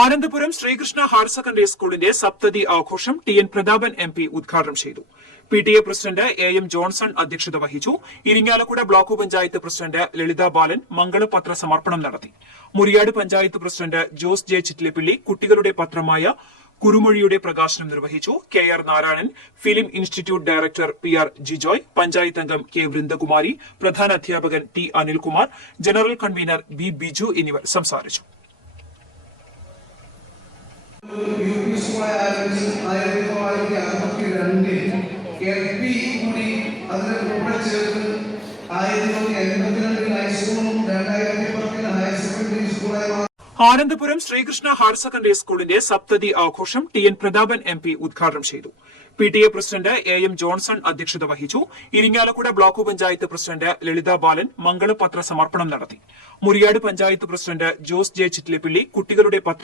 Anandapuram Sreekrishna higher secondary സ്കൂളിന്റെ സപ്തതി ആഘോഷം T N Prathapan M P ഉദ്ഘാടനം ചെയ്തു. P T A president A M Johnson അധ്യക്ഷത വഹിച്ചു. ഇരിങ്ങാലക്കുട ബ്ലോക്ക് പഞ്ചായത്ത് പ്രസിഡന്റ് ലളിത ബാലൻ മംഗളപത്ര സമർപ്പണം നടത്തി. മുരിയാട് പഞ്ചായത്ത് പ്രസിഡന്റ് ജോസ് ജെ ചിറ്റിലപ്പിള്ളി കുട്ടികളുടെ പത്രമായ കുരുമൊഴിയുടെ പ്രകാശനം നിർവഹിച്ചു. K R Narayanan film institute director P R Jijoy panchayat അംഗം കെ വൃന്ദകുമാരി പ്രധാന അധ്യാപകൻ T Anilkumar general convener B Biju എന്നിവർ സംസാരിച്ചു. Secondary. Anandapuram Sreekrishna higher secondary സ്കൂളിന്റെ സപ്തതി ആഘോഷം T N Prathapan M P ഉദ്ഘാടനം ചെയ്തു P T A president A M Johnson അധ്യക്ഷത വഹിച്ചു ഇരിങ്ങാലക്കുട ബ്ലോക്ക് പഞ്ചായത്ത് പ്രസിഡന്റ് ലളിത ബാലൻ മംഗളപത്ര സമർപ്പണം നടത്തി മുരിയാട് പഞ്ചായത്ത് പ്രസിഡന്റ് ജോസ് ജെ ചിറ്റിലപ്പിള്ളി കുട്ടികളുടെ പത്ര